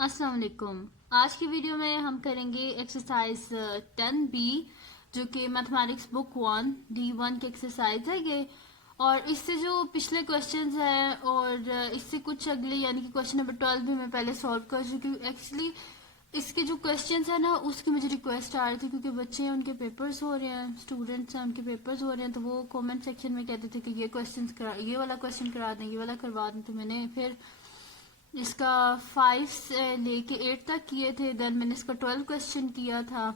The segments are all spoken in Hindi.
अस्सलाम वालेकुम। आज की वीडियो में हम करेंगे एक्सरसाइज 10B जो कि मैथमेटिक्स बुक 1 D1 की एक्सरसाइज है ये। और इससे जो पिछले क्वेश्चंस हैं और इससे कुछ अगले यानी कि क्वेश्चन नंबर 12 भी मैं पहले सॉल्व कर चुकी हूँ। एक्चुअली इसके जो क्वेश्चंस है ना उसकी मुझे रिक्वेस्ट आ रही थी क्योंकि बच्चे हैं उनके पेपर्स हो रहे हैं, स्टूडेंट्स हैं उनके पेपर्स हो रहे हैं, तो वो कमेंट सेक्शन में कहते थे कि ये वाला क्वेश्चन करा दें, ये वाला करवा दें। तो मैंने फिर इसका 5 से लेके 8 तक किए थे, देन मैंने इसका 12 क्वेश्चन किया था।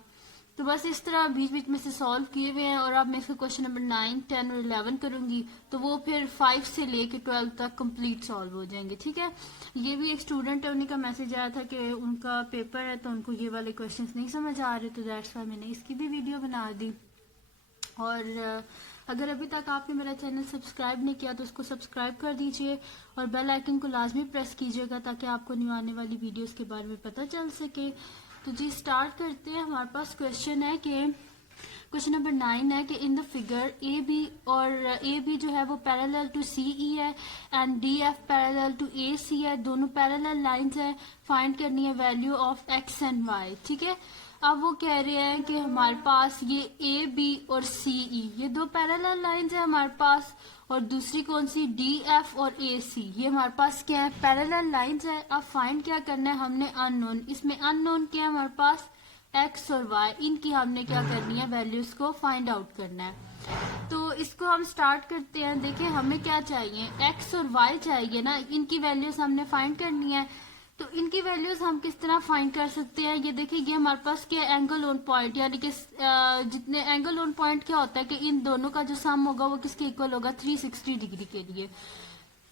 तो बस इस तरह बीच बीच में से सॉल्व किए हुए हैं। और अब मैं इसका क्वेश्चन नंबर 9, 10 और 11 करूंगी तो वो फिर 5 से लेके 12 तक कंप्लीट सॉल्व हो जाएंगे। ठीक है, ये भी एक स्टूडेंट है, उन्हीं का मैसेज आया था कि उनका पेपर है तो उनको ये वाले क्वेश्चंस नहीं समझ आ रहे, तो दैट्स वाई मैंने इसकी भी वीडियो बना दी। और अगर अभी तक आपने मेरा चैनल सब्सक्राइब नहीं किया तो उसको सब्सक्राइब कर दीजिए और बेल आइकन को लाजमी प्रेस कीजिएगा ताकि आपको न्यू आने वाली वीडियोस के बारे में पता चल सके। तो जी स्टार्ट करते हैं। हमारे पास क्वेश्चन है कि क्वेश्चन नंबर 9 है कि in the figure A B, और ए बी जो है वो पैरेलल टू सी ई है and D F parallel to A C है, दोनों पैरेलल लाइंस है। फाइंड करनी है value of X and Y. ठीक है, अब वो कह रहे हैं कि हमारे पास ये ए बी और सी ई ये दो पैरेलल लाइंस है हमारे पास, और दूसरी कौन सी डी एफ और ए सी ये हमारे पास क्या है, पैरेलल लाइंस है। अब फाइंड क्या करना है हमने, अननोन। इसमें अननोन क्या है हमारे पास, एक्स और वाई, इनकी हमने क्या करनी है, वैल्यूज को फाइंड आउट करना है। तो इसको हम स्टार्ट करते हैं। देखिए हमें क्या चाहिए, एक्स और वाई चाहिए ना, इनकी वैल्यूज हमने फाइंड करनी है। तो इनकी वैल्यूज हम किस तरह फाइंड कर सकते हैं, ये देखिए ये हमारे पास क्या एंगल ऑन पॉइंट, यानी कि जितने एंगल ऑन पॉइंट क्या होता है कि इन दोनों का जो सम होगा वो किसके इक्वल होगा, 360 डिग्री के लिए।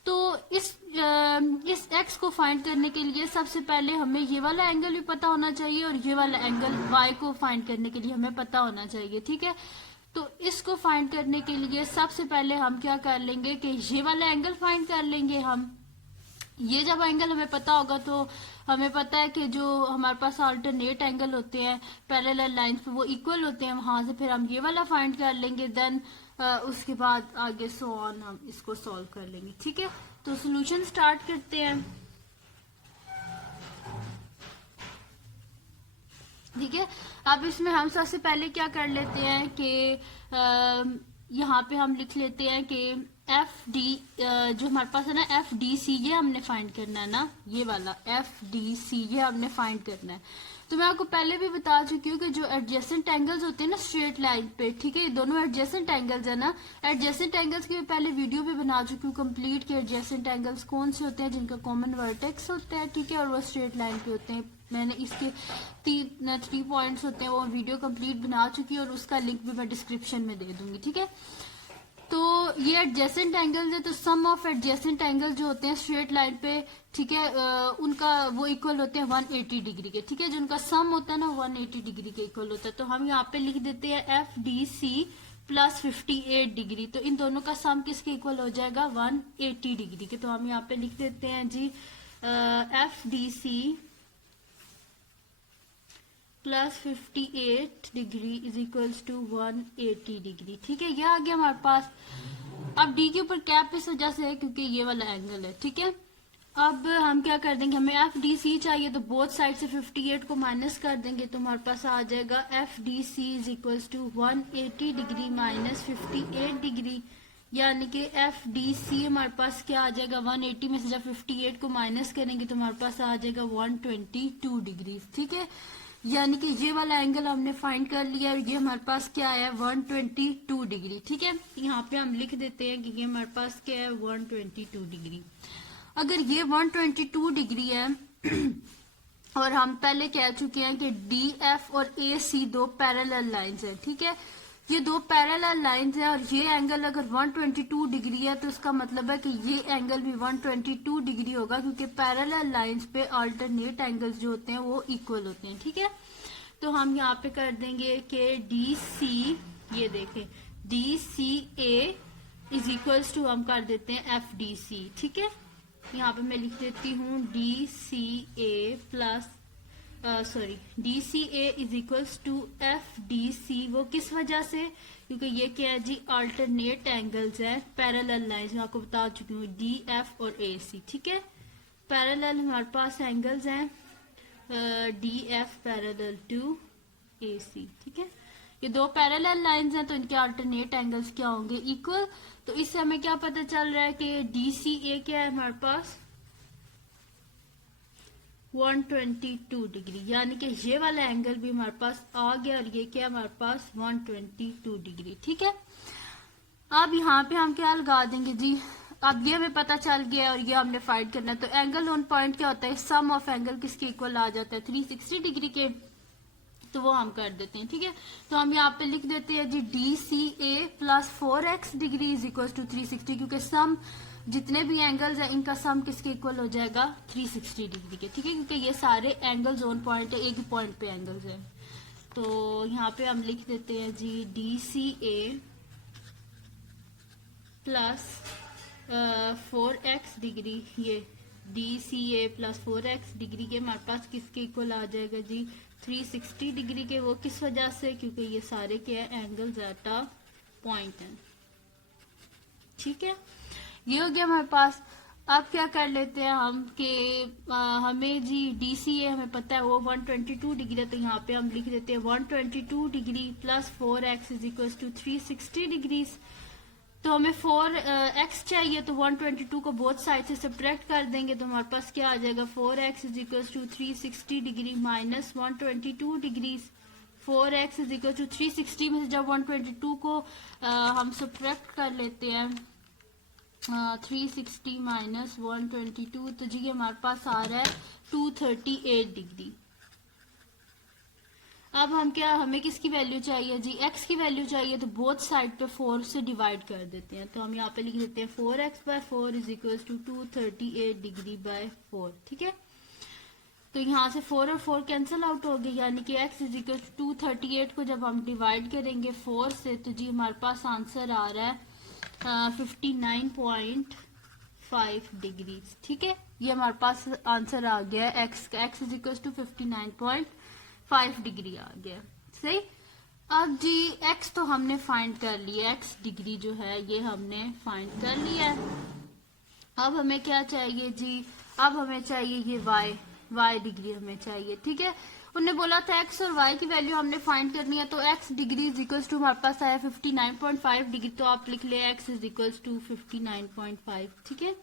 तो इस एक्स को फाइंड करने के लिए सबसे पहले हमें ये वाला एंगल भी पता होना चाहिए और ये वाला एंगल वाई को फाइंड करने के लिए हमें पता होना चाहिए। ठीक है, तो इसको फाइंड करने के लिए सबसे पहले हम क्या कर लेंगे कि ये वाला एंगल फाइंड कर लेंगे हम। ये जब एंगल हमें पता होगा तो हमें पता है कि जो हमारे पास अल्टरनेट एंगल होते हैं पैरेलल लाइंस पे वो इक्वल होते हैं, वहां से फिर हम ये वाला फाइंड कर लेंगे। देन उसके बाद आगे सो ऑन हम इसको सॉल्व कर लेंगे। ठीक है, तो सॉल्यूशन स्टार्ट करते हैं। ठीक है, अब इसमें हम सबसे पहले क्या कर लेते हैं कि यहाँ पे हम लिख लेते हैं कि एफ डी जो हमारे पास है ना एफ डी सी ये हमने फाइंड करना है ना, ये वाला एफ डी सी ये हमने फाइंड करना है। तो मैं आपको पहले भी बता चुकी हूँ कि जो एडजेसेंट एंगल्स होते हैं ना स्ट्रेट लाइन पे, ठीक है, ये दोनों एडजेसेंट एंगल्स है ना। एडजेसेंट एंगल्स की मैं पहले वीडियो भी बना चुकी हूँ कंप्लीट के एडजेसेंट एंगल्स कौन से होते हैं जिनका कॉमन वर्टेक्स होता है, ठीक है, और वो स्ट्रेट लाइन पे होते हैं। मैंने इसके 3 पॉइंट्स होते हैं वो वीडियो कंप्लीट बना चुकी हूँ और उसका लिंक भी मैं डिस्क्रिप्शन में दे दूंगी। ठीक है, तो ये एडजेसेंट एंगल्स है, तो सम ऑफ एडजेसेंट एंगल जो होते हैं स्ट्रेट लाइन पे, ठीक है, उनका वो इक्वल होते हैं 180 डिग्री के। ठीक है, जो उनका सम होता है ना 180 डिग्री के इक्वल होता है। तो हम यहाँ पे लिख देते हैं F D C plus 58 degree, तो इन दोनों का सम किसके इक्वल हो जाएगा, 180 डिग्री के। तो हम यहाँ पे लिख देते हैं G F D C plus 58 degree is equals to 180 degree. ठीक है, यह आ गया हमारे पास। अब डी के ऊपर कैप इस वजह से है क्योंकि ये वाला एंगल है। ठीक है, अब हम क्या कर देंगे, हमें एफ डी सी चाहिए तो बोथ साइड से 58 को माइनस कर देंगे तो हमारे पास आ जाएगा F D C is equals to 180 degree minus 58 degree, यानी कि एफ डी सी हमारे पास क्या आ जाएगा, 180 में से जब 58 को माइनस करेंगे तो हमारे पास आ जाएगा 122 डिग्री। ठीक है, यानी कि ये वाला एंगल हमने फाइंड कर लिया और ये हमारे पास क्या है, 122 डिग्री। ठीक है, यहाँ पे हम लिख देते हैं कि ये हमारे पास क्या है, 122 डिग्री। अगर ये 122 डिग्री है और हम पहले कह चुके हैं कि डी एफ और ए सी दो पैरेलल लाइंस हैं, ठीक है, ये दो पैरेलल लाइंस हैं और ये एंगल अगर 122 डिग्री है तो इसका मतलब है कि ये एंगल भी 122 डिग्री होगा क्योंकि पैरेलल लाइंस पे अल्टरनेट एंगल्स जो होते हैं वो इक्वल होते हैं। ठीक है, तो हम यहाँ पे कर देंगे कि डी सी, ये देखें D C A is equals to हम कर देते हैं एफ डी सी। ठीक है, यहाँ पे मैं लिख देती हूँ D C A plus sorry D C A is equals to F D C. वो किस वजह से, क्योंकि ये क्या है जी, अल्टरनेट एंगल्स है पैरेलल लाइंस, मैं आपको बता चुकी हूँ डी एफ और ए सी। ठीक है, पैरेलल हमारे पास एंगल्स हैं D F parallel to A सी। ठीक है, ये दो पैरेलल लाइंस हैं तो इनके अल्टरनेट एंगल्स क्या होंगे, इक्वल। तो इससे हमें क्या पता चल रहा है कि डी सी ए क्या है हमारे पास 122 डिग्री, यानी कि ये वाला एंगल भी हमारे पास आ गया और ये क्या हमारे पास 122 डिग्री। ठीक है, अब यहाँ पे हम क्या लगा देंगे जी, अब ये हमें पता चल गया और ये हमने फाइंड करना है। तो एंगल ऑन पॉइंट क्या होता है, सम ऑफ एंगल किसके इक्वल आ जाता है 360 डिग्री के, तो वो हम कर देते हैं। ठीक है, तो हम यहाँ पे लिख देते हैं जी D C A plus 4x degree is equal to 360, क्योंकि सम जितने भी एंगल्स हैं इनका सम किसके इक्वल हो जाएगा 360 डिग्री के। ठीक है, क्योंकि ये सारे एंगल्स ऑन पॉइंट है, एक ही पॉइंट पे एंगल्स हैं। तो यहाँ पे हम लिख देते हैं जी D C A plus 4x degree, ये D C A plus 4x degree के हमारे पास किसके इक्वल आ जाएगा जी 360 डिग्री के। वो किस वजह से, क्योंकि ये सारे क्या है एंगल्स एट अ पॉइंट हैं। ठीक है, ये हो गया हमारे पास। अब क्या कर लेते हैं हम कि हमें जी डी सी ए हमें पता है वो 122 डिग्री है, तो यहाँ पे हम लिख देते हैं 122 degree plus 4x is equal to 360 degrees. तो हमें 4x चाहिए, तो 122 को बोथ साइड से सब्ट्रैक्ट कर देंगे तो हमारे पास क्या आ जाएगा 4x is equal to 360 degree minus 122 degrees. 4x is equal to 360 में से जब 122 को हम सब्ट्रैक्ट कर लेते हैं 360 माइनस 122, तो जी हमारे पास आ रहा है 238 डिग्री। अब हम क्या, हमें किसकी वैल्यू चाहिए जी, x की वैल्यू चाहिए, तो बोथ साइड पे 4 से डिवाइड कर देते हैं। तो हम यहाँ पे लिख देते हैं 4x/4 is equal to 238 degree by 4। ठीक है, तो यहाँ से 4 और 4 कैंसिल आउट हो गए, यानी कि x इज इक्वल टू 238 को जब हम डिवाइड करेंगे 4 से, तो जी हमारे पास आंसर आ रहा है 59.5 डिग्री। ठीक है, ये हमारे पास आंसर आ गया है x का, x is equal to 59.5 degree आ गया। सही, अब जी x तो हमने फाइंड कर लिया, x डिग्री जो है ये हमने फाइंड कर लिया है। अब हमें क्या चाहिए जी, अब हमें चाहिए ये y डिग्री हमें चाहिए। ठीक है, उन्होंने बोला था x और y की वैल्यू हमने फाइंड करनी है, तो x degree is equal to हमारे पास आया 59.5 डिग्री, तो आप लिख ले x इज इक्वल टू 59.5। ठीक है,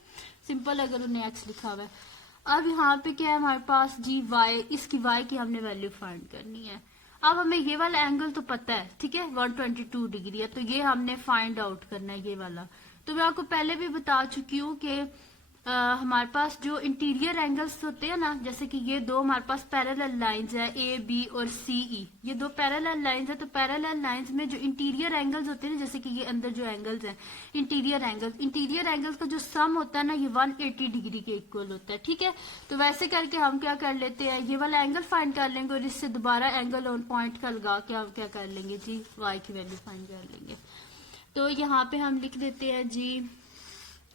सिंपल अगर उन्हें x लिखा हुआ है। अब यहाँ पे क्या है हमारे पास जी y, इसकी y की हमने वैल्यू फाइंड करनी है। अब हमें ये वाला एंगल तो पता है, ठीक है 122 डिग्री है, तो ये हमने फाइंड आउट करना है ये वाला। तो मैं आपको पहले भी बता चुकी हूँ कि हमारे पास जो इंटीरियर एंगल्स होते हैं ना, जैसे कि ये दो हमारे पास पैरेलल लाइंस है ए बी और सी ई, ये दो पैरेलल लाइंस है। तो पैरेलल लाइंस में जो इंटीरियर एंगल्स होते हैं, जैसे कि ये अंदर जो एंगल्स हैं इंटीरियर एंगल्स का जो सम होता है ना, ये 180 डिग्री के इक्वल होता है। ठीक है, तो वैसे करके हम क्या कर लेते हैं, ये वाला एंगल फाइंड कर लेंगे और इससे दोबारा एंगल ऑन पॉइंट का लगा के हम क्या कर लेंगे जी वाई की वैल्यू फाइंड कर लेंगे। तो यहाँ पे हम लिख देते हैं जी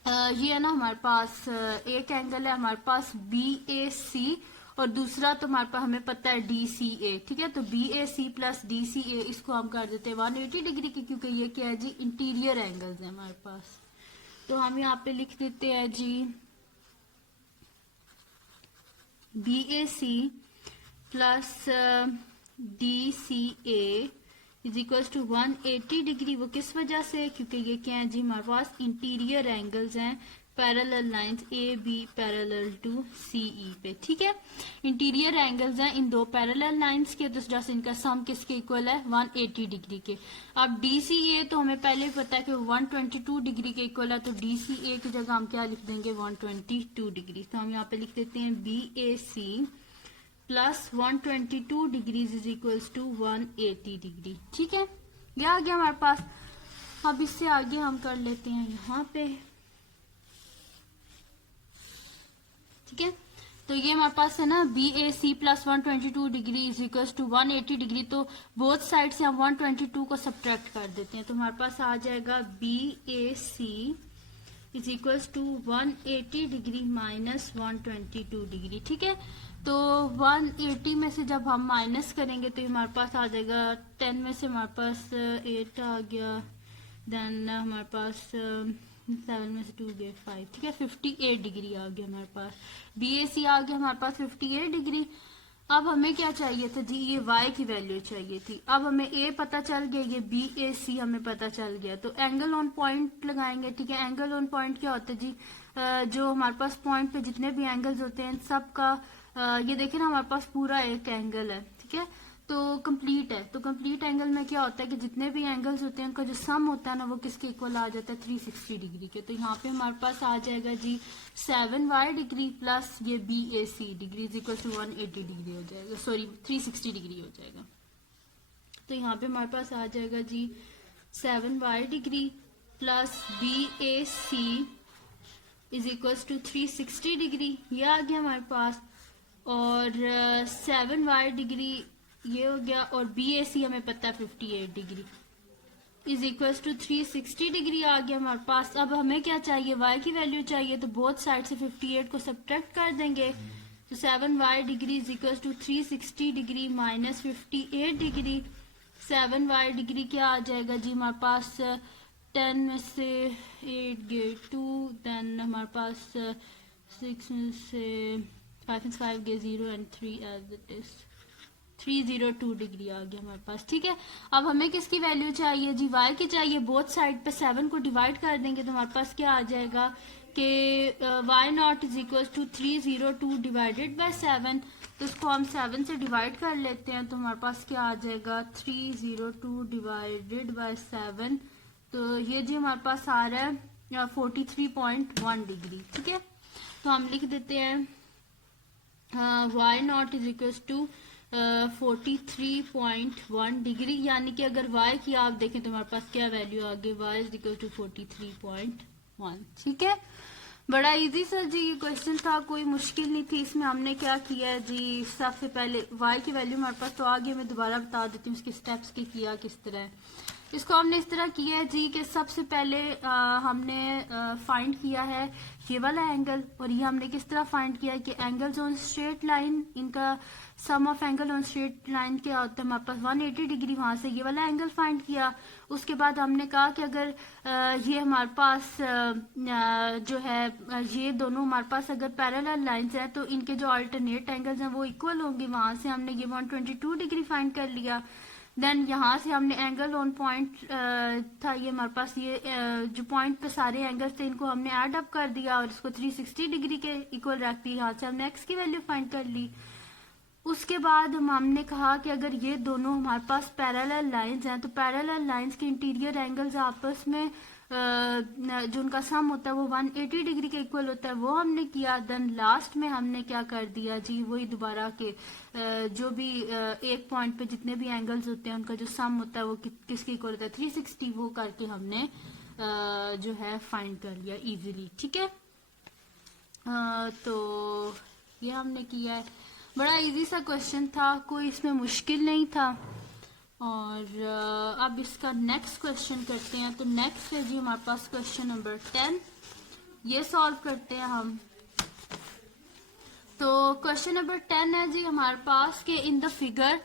ये है ना हमारे पास एक एंगल है हमारे पास बी ए सी, और दूसरा तो हमारे पास हमें पता है डी सी ए। ठीक है, तो B A C plus D C ए, इसको हम कर देते हैं 180 डिग्री की, क्योंकि ये क्या है जी इंटीरियर एंगल्स है हमारे पास। तो हम यहाँ पे लिख देते हैं जी B A C plus D C A is equal to 180 degree. वो किस वजह से, क्योंकि ये क्या है जी हमारे पास इंटीरियर एंगल्स हैं, parallel lines A B parallel to C E पे। ठीक है, इंटीरियर एंगल्स हैं इन दो पैरेलल लाइंस के, तो इस वजह से इनका सम किसके इक्वल है 180 डिग्री के। अब डी सी ए तो हमें पहले ही पता है कि 122 डिग्री के इक्वल है, तो डी सी ए की जगह हम क्या लिख देंगे 122 डिग्री। तो हम यहाँ पे लिख देते हैं B A C plus 122 degrees is equals to 180 degree. ठीक है, ये आ गया हमारे पास। अब इससे आगे हम कर लेते हैं यहाँ पे। ठीक है, तो ये हमारे पास है ना B A C plus 122 degree is equals to 180 degree, तो बोथ साइड से हम 122 को सब्ट्रैक्ट कर देते हैं, तो हमारे पास आ जाएगा B A C is equals to 180 degree minus 122 degree. ठीक है, तो 180 में से जब हम माइनस करेंगे तो हमारे पास आ जाएगा 10 में से हमारे पास 8 आ गया, देन हमारे पास 7 में से 2 गए 5। ठीक है, 58 डिग्री आ गया हमारे पास, बी ए सी आ गया हमारे पास 58 डिग्री। अब हमें क्या चाहिए था जी, ये y की वैल्यू चाहिए थी। अब हमें a पता चल गया, ये BAC हमें पता चल गया, तो एंगल ऑन पॉइंट लगाएंगे। ठीक है, एंगल ऑन पॉइंट क्या होता है जी, जो हमारे पास पॉइंट पे जितने भी एंगल्स होते हैं सब का ये देखिए ना, हमारे पास पूरा एक एंगल है। ठीक है, तो कंप्लीट है। तो कंप्लीट एंगल में क्या होता है कि जितने भी एंगल्स होते हैं उनका जो सम होता है ना, वो किसके इक्वल आ जाता है, 360 डिग्री के। तो यहाँ पे हमारे पास आ जाएगा जी 7y डिग्री प्लस ये BAC degree is equal to 180 degree हो जाएगा, सॉरी 360 डिग्री हो जाएगा। तो यहाँ पे हमारे पास आ जाएगा जी 7y degree plus BAC is equal to 360 degree, ये आ गया हमारे पास। और 7y डिग्री ये हो गया, और BAC हमें पता है 58 degree is equal to 360 degree आ गया हमारे पास। अब हमें क्या चाहिए, y की वैल्यू चाहिए, तो बोथ साइड से 58 को सब्ट्रैक्ट कर देंगे। तो 7y degree is equal to 360 degree minus 58 degree. 7y degree क्या आ जाएगा जी हमारे पास, 10 में से 8 गए 2, देन हमारे पास 6 में से 5 में से 5 गए 0 and 3 as it is 302 degree आ गया हमारे पास। ठीक है, अब हमें किसकी वैल्यू चाहिए जी, y की चाहिए। बोथ साइड पे 7 को डिवाइड कर देंगे तो हमारे पास क्या आ जाएगा कि y naught is equal to 302 divided by 7। तो इसको हम 7 से डिवाइड कर लेते हैं, तो हमारे पास क्या आ जाएगा 302 डिवाइडेड बाय 7। तो ये जी हमारे पास आ रहा है 43.1 डिग्री। ठीक है, तो हम लिख देते हैं y naught is equal to 43.1 degree, यानी कि अगर y की आप देखें तो हमारे पास क्या वैल्यू आ गई, y इज इक्वल टू 43.1। ठीक है, बड़ा इजी सर जी ये क्वेश्चन था, कोई मुश्किल नहीं थी इसमें। हमने क्या किया है जी, सबसे पहले y की वैल्यू हमारे पास तो आगे मैं दोबारा बता देती हूँ उसके स्टेप्स के किया किस तरह। इसको हमने इस तरह किया है जी कि सबसे पहले हमने फाइंड किया है ये वाला एंगल, और ये हमने किस तरह फाइंड किया है कि एंगल्स ऑन स्ट्रेट लाइन, इनका sum of angle on straight line क्या होता है हमारे पास 180 डिग्री, वहां से ये वाला एंगल फाइंड किया। उसके बाद हमने कहा कि अगर ये हमारे पास जो है ये दोनों हमारे पास अगर पैरेलल लाइंस हैं तो इनके जो अल्टरनेट एंगल्स हैं वो इक्वल होंगे, वहां से हमने ये 122 डिग्री फाइंड कर लिया। देन यहाँ से हमने एंगल ऑन पॉइंट था ये हमारे पास, ये जो पॉइंट पे सारे एंगल्स थे इनको हमने ऐड अप कर दिया और इसको 360 डिग्री के इक्वल रख दिया। यहाँ से हमने एक्स की वैल्यू फाइंड कर ली। उसके बाद हमने कहा कि अगर ये दोनों हमारे पास पैरेलल लाइंस हैं तो पैरेलल लाइंस के इंटीरियर एंगल्स आपस में जो उनका सम होता है वो 180 डिग्री के इक्वल होता है, वो हमने किया। देन लास्ट में हमने क्या कर दिया जी, वही दोबारा के जो भी एक पॉइंट पे जितने भी एंगल्स होते हैं उनका जो सम होता है वो किसके इक्वल होता है 360, वो करके हमने जो है फाइंड कर लिया इजीली। ठीक है, तो ये हमने किया है, बड़ा इजी सा क्वेश्चन था, कोई इसमें मुश्किल नहीं था। और अब इसका नेक्स्ट क्वेश्चन करते हैं। तो नेक्स्ट है जी हमारे पास क्वेश्चन नंबर 10, ये सॉल्व करते हैं हम। तो क्वेश्चन नंबर 10 है जी हमारे पास के इन द फिगर,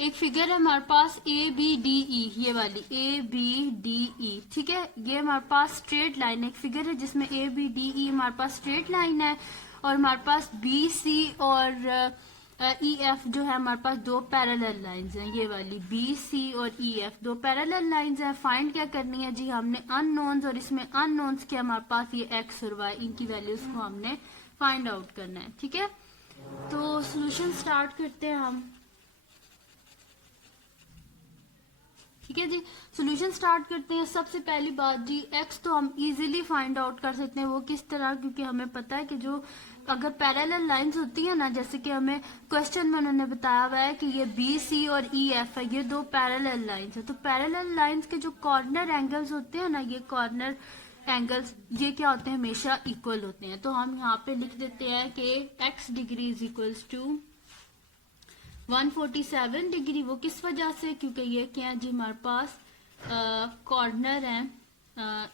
एक फिगर है हमारे पास ABDE, ये वाली ABDE। ठीक है, ये हमारे पास स्ट्रेट लाइन, एक फिगर है जिसमें ABDE हमारे पास स्ट्रेट लाइन है, और हमारे पास BC और EF जो है हमारे पास दो पैरेलल लाइंस हैं, ये वाली BC और EF दो पैरेलल लाइंस हैं। फाइंड क्या करनी है जी, हमने अननोन्स, और इसमें अननोन्स के हमारे पास ये x और y, इनकी वैल्यूज को हमने फाइंड आउट करना है। ठीक है, तो सॉल्यूशन स्टार्ट करते हैं हम। ठीक है जी, सॉल्यूशन स्टार्ट करते हैं। सबसे पहली बात जी, x तो हम इजीली फाइंड आउट कर सकते हैं, वो किस तरह, क्योंकि हमें पता है कि जो अगर पैरेलल लाइंस होती है ना, जैसे कि हमें क्वेश्चन में उन्होंने बताया हुआ है कि ये BC और EF है, ये दो पैरेलल लाइंस है, तो पैरेलल लाइंस के जो कॉर्नर एंगल्स होते हैं ना, ये कॉर्नर एंगल्स ये क्या होते हैं, हमेशा इक्वल होते हैं। तो हम यहाँ पे लिख देते हैं कि x degree is equals to 147 degree. वो किस वजह से, क्योंकि ये क्या है जी हमारे पास कॉर्नर हैं,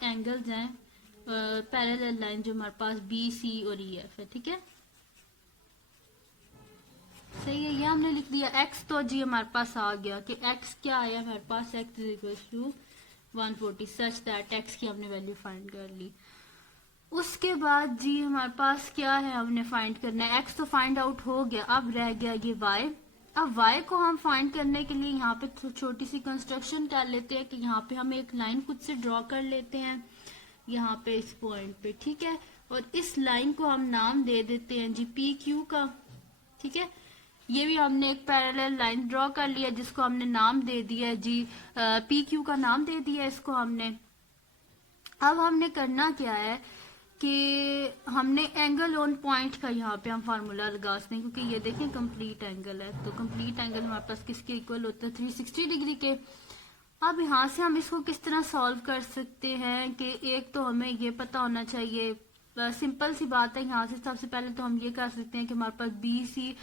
एंगल्स हैं पैरेलल लाइन जो हमारे पास BC और EF है। ठीक है, सही है, ये हमने लिख दिया। x तो जी हमारे पास आ गया कि x क्या आया हमारे पास, x is equal to 140 such that x की हमने वैल्यू फाइंड कर ली। उसके बाद जी हमारे पास क्या है, हमने फाइंड करना है। एक्स तो फाइंड आउट हो गया, अब रह गया ये वाई। अब वाई को हम फाइंड करने के लिए यहाँ पे छोटी सी कंस्ट्रक्शन कर लेते हैं कि यहाँ पे हम एक लाइन खुद से ड्रॉ कर लेते हैं यहाँ पे इस पॉइंट पे, ठीक है। और इस लाइन को हम नाम दे देते हैं जी पी क्यू का, ठीक है। ये भी हमने एक पैरेलल लाइन ड्रॉ कर लिया जिसको हमने नाम दे दिया जी पी क्यू का नाम दे दिया इसको हमने। अब हमने करना क्या है कि हमने एंगल ऑन पॉइंट का यहाँ पे हम फार्मूला लगा सकते हैं, क्योंकि ये देखें कंप्लीट एंगल है, तो कंप्लीट एंगल हमारे पास किसके इक्वल होता है, 360 डिग्री के। अब यहाँ से हम इसको किस तरह सॉल्व कर सकते हैं कि एक तो हमें ये पता होना चाहिए, सिंपल सी बात है। यहाँ से सबसे पहले तो हम ये कर सकते हैं कि हमारे पास बी सी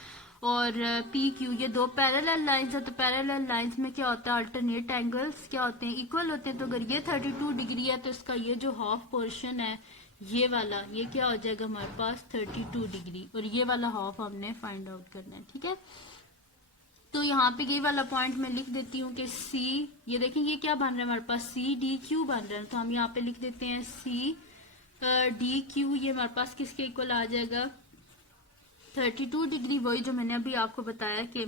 और पी क्यू ये दो पैरेलल लाइंस है, तो पैरेलल लाइंस में क्या होता है, अल्टरनेट एंगल्स क्या होते हैं, इक्वल होते हैं। तो अगर ये 32 डिग्री है तो इसका ये जो हाफ पोर्शन है ये वाला, ये क्या हो जाएगा हमारे पास 32 डिग्री, और ये वाला हाफ हमने फाइंड आउट करना है, ठीक है। तो यहाँ पे ये वाला पॉइंट मैं लिख देती हूँ कि सी, ये देखें ये क्या बन रहा है हमारे पास, सी डी क्यू बन रहा है। तो हम यहाँ पे लिख देते हैं सी डी क्यू, ये हमारे पास किसके इक्वल आ जाएगा 32 डिग्री। वही जो मैंने अभी आपको बताया कि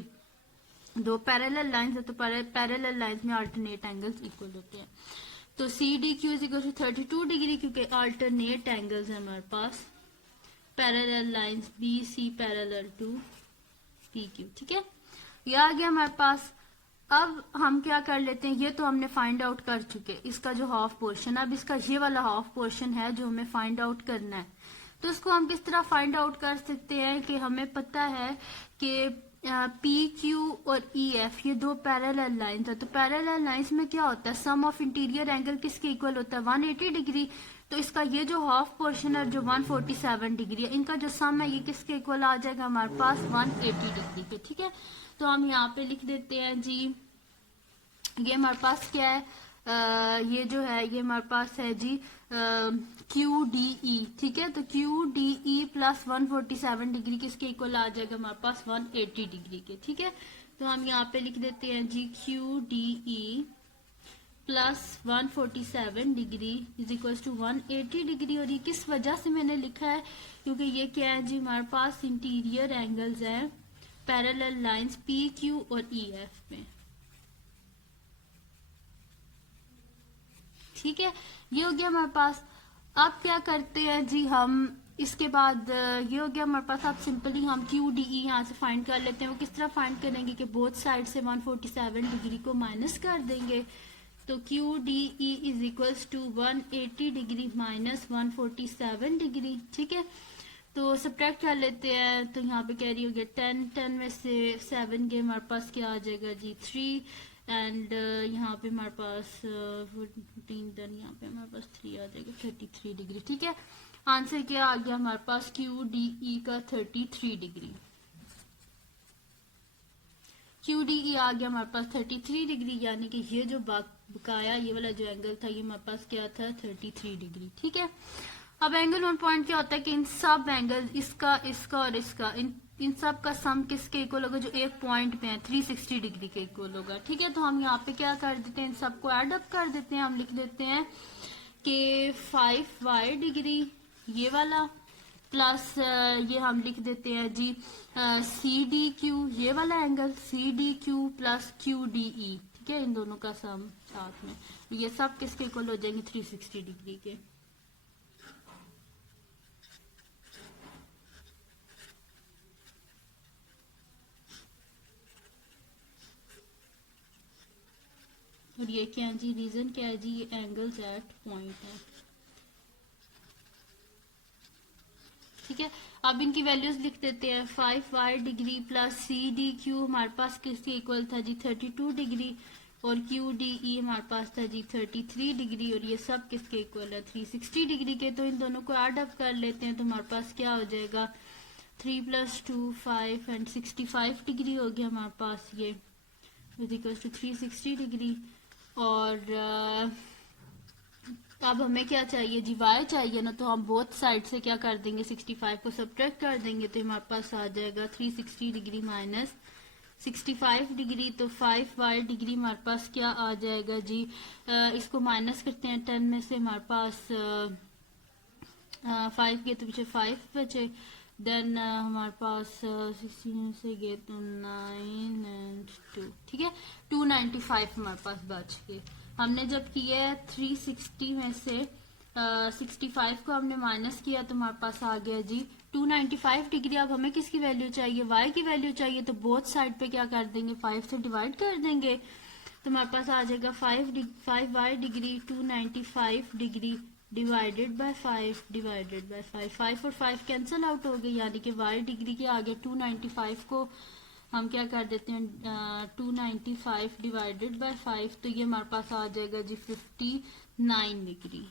दो पैरेलल लाइंस है तो पैरेलल लाइंस में अल्टरनेट एंगल्स इक्वल होते हैं। तो C D Q is equal to 32 degree, क्योंकि अल्टरनेट एंगल्स है हमारे पास parallel lines B C parallel to P Q, ठीक है। ये आ गया हमारे पास। अब हम क्या कर लेते हैं, ये तो हमने फाइंड आउट कर चुके इसका जो हाफ पोर्शन, अब इसका ये वाला हाफ पोर्शन है जो हमें फाइंड आउट करना है। तो इसको हम किस तरह फाइंड आउट कर सकते हैं कि हमें पता है कि पी क्यू और ई एफ ये दो पैरेलल लाइंस है, तो पैरेलल लाइंस में क्या होता है, सम ऑफ इंटीरियर एंगल किसके इक्वल होता है 180 डिग्री। तो इसका ये जो हाफ पोर्शन है जो 147 डिग्री है, इनका जो सम है ये किसके इक्वल आ जाएगा हमारे पास 180 डिग्री के, ठीक है। तो हम यहाँ पे लिख देते हैं जी, ये हमारे पास क्या है, ये जो है ये हमारे पास है जी क्यू डी ई, ठीक है। तो Q D E plus 147 degree किसके इक्वल आ जाएगा हमारे पास 180 डिग्री के, ठीक है। तो हम यहाँ पे लिख देते हैं जी Q D E plus 147 degree is equal to 180 degree. और ये किस वजह से मैंने लिखा है, क्योंकि ये क्या है जी हमारे पास इंटीरियर एंगल्स हैं पैरेलल लाइंस पी क्यू और ई एफ में, ठीक है। ये हो गया हमारे पास। अब क्या करते हैं जी हम, इसके बाद ये हो गया हमारे पास। अब सिंपली हम क्यू डी ई यहाँ से फाइंड कर लेते हैं। वो किस तरह फाइंड करेंगे कि बोथ साइड से 147 डिग्री को माइनस कर देंगे। तो Q D E is equals to 180 degree minus 147 degree, ठीक है। तो सब्ट्रैक्ट कर लेते हैं, तो यहाँ पे कैरी हो गया 10 में से 7 के हमारे पास क्या आ जाएगा जी 3, एंड यहाँ पे हमारे पास 14, देन यहाँ पे हमारे पास 3 आ जाएगा 33 डिग्री, ठीक है। आंसर क्या आ गया हमारे पास क्यू डी ई का 33 डिग्री, क्यू डी ई आ गया हमारे पास 33 डिग्री, यानी कि ये जो बकाया ये वाला जो एंगल था ये हमारे पास क्या था 33 डिग्री, ठीक है। अब एंगल ऑन पॉइंट क्या होता है कि इन सब एंगल इसका इसका और इसका इन सब का सम किसके इक्वल होगा, जो एक पॉइंट पे है 360 डिग्री के इक्वल होगा, ठीक है। तो हम यहाँ पे क्या कर देते हैं, इन सबको एड अप कर देते हैं। हम लिख देते हैं कि 5y डिग्री ये वाला प्लस ये हम लिख देते हैं जी सी डी क्यू ये वाला angle C D Q plus Q D E, ठीक है। इन दोनों का सम साथ में, ये सब किसके इक्वल हो जाएंगे 360 डिग्री के। और ये क्या है जी, रीजन क्या है जी, ये एंगल्स एट पॉइंट है, ठीक है। अब इनकी वैल्यूज लिख देते हैं। 5y degree plus C D Q हमारे पास किसके इक्वल था जी 32 डिग्री, और क्यू डी ई हमारे पास था जी 33 डिग्री, और ये सब किसके इक्वल है 360 डिग्री के। तो इन दोनों को एड अप कर लेते हैं, तो हमारे पास क्या हो जाएगा 3 + 2 5 एंड 65 डिग्री हो गया हमारे पास ये इक्वल टू 360 डिग्री। और अब हमें क्या चाहिए जी y चाहिए ना, तो हम बोथ साइड से क्या कर देंगे 65 को सब्ट्रैक्ट कर देंगे, तो हमारे पास आ जाएगा 360 डिग्री माइनस 65 डिग्री। तो 5y डिग्री हमारे पास क्या आ जाएगा जी, इसको माइनस करते हैं 10 में से हमारे पास 5 के तो पीछे 5 बचे, देन हमारे पास 16 से गए तो 9 एंड 2, ठीक है 295 हमारे पास बच गए। हमने जब किया है 360 में से 65 को हमने माइनस किया तो हमारे पास आ गया जी 295 डिग्री। अब हमें किसकी वैल्यू चाहिए, y की वैल्यू चाहिए, तो बोथ साइड पे क्या कर देंगे 5 से डिवाइड कर देंगे, तो हमारे पास आ जाएगा 5y degree 295 degree divided by 5 divided by 5 और 5 कैंसिल आउट हो गए, यानी कि y डिग्री के आगे 295 को हम क्या कर देते हैं 295 डिवाइडेड बाय 5, तो ये हमारे पास आ जाएगा जी 59 डिग्री,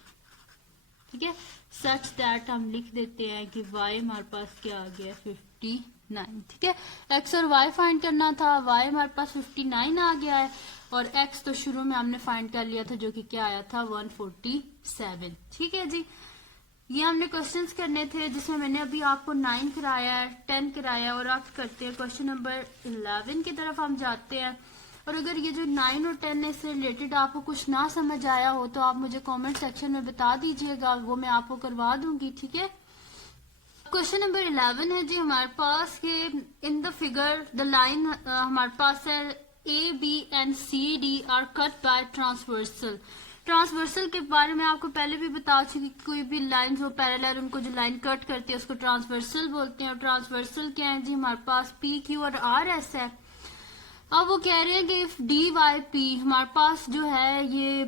ठीक है। सच दैट हम लिख देते हैं कि y हमारे पास क्या आ गया 59, ठीक है। x और y फाइंड करना था, y हमारे पास 59 आ गया है और x तो शुरू में हमने फाइंड कर लिया था जो कि क्या आया था 147, ठीक है जी। ये हमने क्वेश्चंस करने थे जिसमें मैंने अभी आपको 9 कराया है, 10 कराया और आप करते हैं क्वेश्चन नंबर 11 की तरफ हम जाते हैं। और अगर ये जो 9 और 10 है इससे रिलेटेड आपको कुछ ना समझ आया हो तो आप मुझे कमेंट सेक्शन में बता दीजिएगा, वो मैं आपको करवा दूंगी, ठीक है। क्वेश्चन नंबर 11 है जी हमारे पास कि in the figure the line हमारे पास है A B and C D are cut by transversal. Transversal के बारे में आपको पहले भी बता चुकी, कोई भी लाइन हो पैरेलल उनको जो लाइन कट करती है उसको ट्रांसवर्सल बोलते हैं। और ट्रांसवर्सल क्या है जी हमारे पास पी क्यू और आर एस है। अब वो कह रहे हैं कि इफ डी वाई पी हमारे पास जो है ये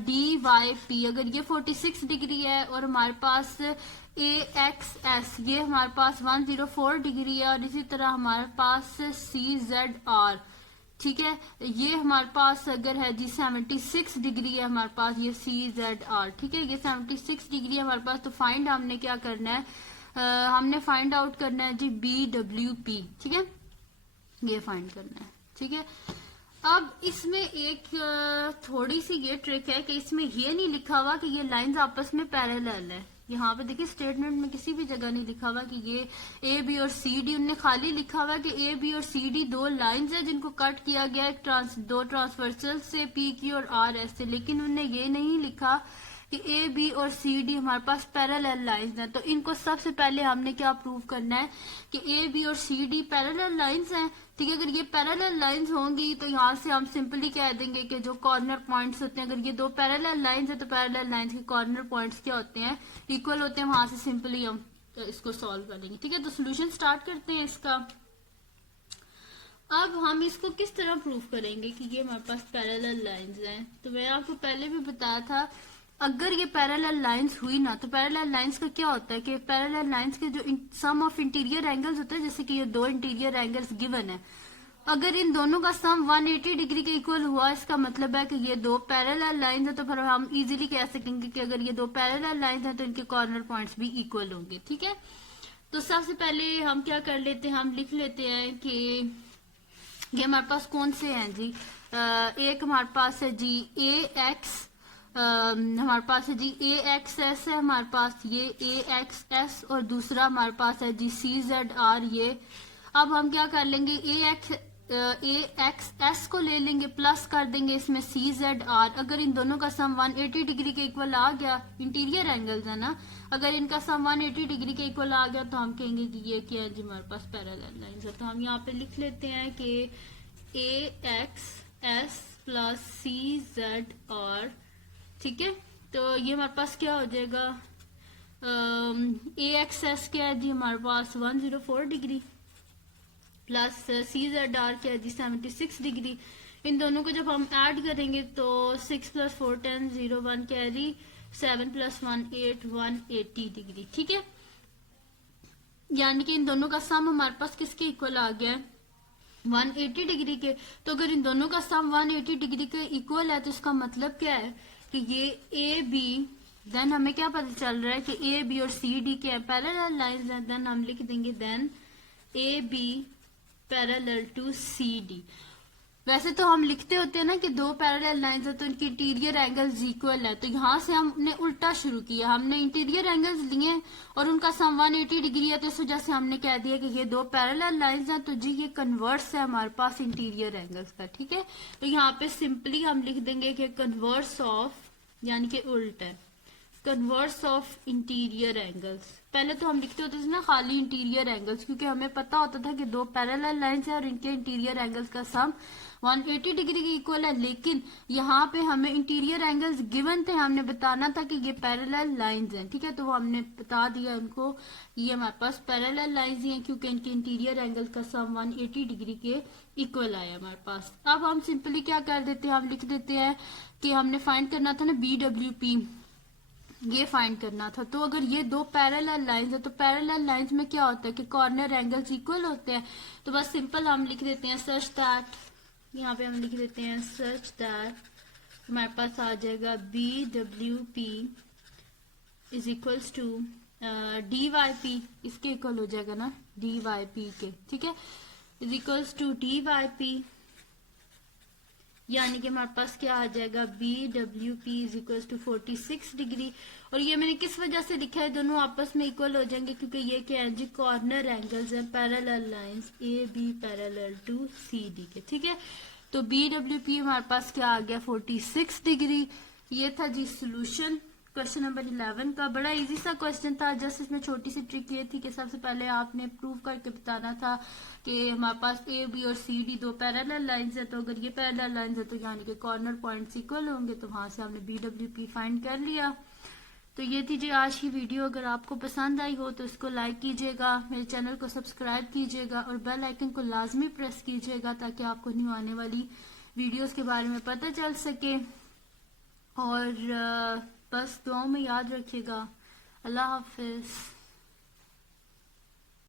डी वाई पी अगर ये 46 डिग्री है और हमारे पास ए एक्स एस ये हमारे पास 104 डिग्री है और इसी तरह हमारे पास सी जेड आर, ठीक है, ये हमारे पास अगर है जी 76 डिग्री है हमारे पास ये सी जेड आर, ठीक है, ये 76 डिग्री है हमारे पास। तो फाइंड हमने क्या करना है हमने फाइंड आउट करना है जी बी डब्ल्यू पी, ठीक है, ये फाइंड करना है, ठीक है। अब इसमें एक थोड़ी सी ये ट्रिक है कि इसमें ये नहीं लिखा हुआ कि ये लाइंस आपस में पैरेलल है। यहाँ पे देखिए स्टेटमेंट में किसी भी जगह नहीं लिखा हुआ कि ये ए बी और सी डी, उनने खाली लिखा हुआ कि ए बी और सी डी दो लाइंस है जिनको कट किया गया है दो ट्रांसवर्सल से पी क्यू और आर एस से, लेकिन उनने ये नहीं लिखा कि ए बी और सी डी हमारे पास पैरेलल लाइंस हैं। तो इनको सबसे पहले हमने क्या प्रूव करना है कि ए बी और सी डी पैरेलल लाइंस हैं, ठीक है। अगर ये पैरेलल लाइंस होंगी तो यहाँ से हम सिंपली कह देंगे कि जो कॉर्नर पॉइंट्स होते हैं, अगर ये दो पैरेलल लाइंस है तो पैरेलल लाइंस के कॉर्नर पॉइंट्स क्या होते हैं इक्वल होते हैं, वहां से सिंपली हम इसको सॉल्व कर लेंगे, ठीक है। तो सोल्यूशन स्टार्ट करते हैं इसका। अब हम इसको किस तरह प्रूव करेंगे कि ये हमारे पास पैरेलल लाइंस हैं। तो मैं आपको पहले भी बताया था अगर ये पैरेलल लाइंस हुई ना तो पैरेलल लाइंस का क्या होता है कि पैरेलल लाइंस के जो सम ऑफ इंटीरियर एंगल्स होते हैं, जैसे कि ये दो इंटीरियर एंगल्स गिवन है, अगर इन दोनों का सम 180 डिग्री के इक्वल हुआ इसका मतलब है कि ये दो पैरेलल लाइंस है। तो फिर हम इजीली कह सकेंगे कि अगर ये दो पैरेलल लाइंस है तो इनके कॉर्नर पॉइंट्स भी इक्वल होंगे, ठीक है। तो सबसे पहले हम क्या कर लेते हैं, हम लिख लेते हैं कि ये हमारे पास कौन से हैं जी, एक हमारे पास है जी ए एक्स, हमारे पास है जी ए एक्स एस है हमारे पास ये ए एक्स एस, और दूसरा हमारे पास है जी सी जेड आर ये। अब हम क्या कर लेंगे ए एक्स एस को ले लेंगे प्लस कर देंगे इसमें सी जेड आर। अगर इन दोनों का सम 180 डिग्री के इक्वल आ गया, इंटीरियर एंगल्स है ना, अगर इनका सम 180 डिग्री के इक्वल आ गया तो हम कहेंगे कि ये क्या है जी हमारे पास पैरेलल लाइंस है। तो हम यहाँ पे लिख लेते हैं कि A X S plus C Z R, ठीक है। तो ये हमारे पास क्या हो जाएगा ए एक्स एस क्या है जी हमारे पास 104 डिग्री प्लस सी जेड आर क्या है जी 76 डिग्री। इन दोनों को जब हम ऐड करेंगे तो 6 + 4 10 0 1 कैरी 7 + 1 8 180 डिग्री, ठीक है। यानी कि इन दोनों का सम हमारे पास किसके इक्वल आ गया है 180 डिग्री के। तो अगर इन दोनों का सम 180 डिग्री के इक्वल है तो इसका मतलब क्या है कि ये ए बी, देन हमें क्या पता चल रहा है कि ए बी और सी डी के पैरेलल लाइंस हैं, देन हम लिख देंगे then A B parallel to C D. वैसे तो हम लिखते होते हैं ना कि दो पैरेलल लाइंस है तो इनकी इंटीरियर एंगल्स इक्वल है, तो यहाँ से हमने उल्टा शुरू किया, हमने इंटीरियर एंगल्स लिए और उनका सम 180 डिग्री है तो इस वजह से हमने कह दिया कि ये दो पैरेलल लाइंस हैं। तो जी ये कन्वर्स है हमारे पास इंटीरियर एंगल्स का, ठीक है। तो यहाँ पे सिंपली हम लिख देंगे कि कन्वर्स ऑफ, यानी कि उल्टा है, कन्वर्स ऑफ इंटीरियर एंगल्स। पहले तो हम लिखते होते थे ना खाली इंटीरियर एंगल्स, क्योंकि हमें पता होता था कि दो पैरेलल लाइंस है और इनके इंटीरियर एंगल्स का सम 180 डिग्री के इक्वल है। लेकिन यहाँ पे हमें इंटीरियर एंगल्स गिवन थे, हमने बताना था कि ये पैरेलल लाइंस हैं, ठीक है। तो हमने बता दिया इनको ये हमारे पास पैरेलल लाइंस ही हैं, क्योंकि इनके इंटीरियर एंगल का सम 180 डिग्री के इक्वल आया हमारे पास। अब हम सिंपली क्या कर देते हैं, हम लिख देते हैं कि हमने फाइंड करना था ना BWP, ये फाइंड करना था। तो अगर ये दो पैरेलल लाइंस है तो पैरेलल लाइंस में क्या होता है कि कॉर्नर एंगल्स इक्वल होते हैं। तो बस सिंपल हम लिख देते हैं सच दैट, यहाँ पे हम लिख देते हैं सच दैट हमारे पास आ जाएगा BWP is equals to DYP, इसके इक्वल हो जाएगा ना DYP के, ठीक है, इज इक्वल्स टू DYP, यानी कि हमारे पास क्या आ जाएगा BWP is equal to 46 degree. और ये मैंने किस वजह से लिखा है, दोनों आपस में इक्वल हो जाएंगे क्योंकि ये क्या है जी कॉर्नर एंगल्स हैं parallel lines AB parallel to CD के, ठीक है। तो BWP हमारे पास क्या आ गया 46 डिग्री। ये था जी सोल्यूशन क्वेश्चन नंबर 11 का। बड़ा इजी सा क्वेश्चन था, जस्ट इसमें छोटी सी ट्रिक ये थी कि सबसे पहले आपने प्रूव करके बताना था कि हमारे पास AB और CD दो पैरेलल लाइंस है। तो अगर ये पैरेलल लाइंस है तो यानी कि कॉर्नर पॉइंट्स इक्वल होंगे, तो वहां से हमने BWP फाइंड कर लिया। तो ये थी जी आज की वीडियो। अगर आपको पसंद आई हो तो इसको लाइक कीजिएगा, मेरे चैनल को सब्सक्राइब कीजिएगा और बेल आइकन को लाजमी प्रेस कीजिएगा ताकि आपको न्यू आने वाली वीडियोस के बारे में पता चल सके। और बस दुआओं में याद रखिएगा। अल्लाह हाफिज।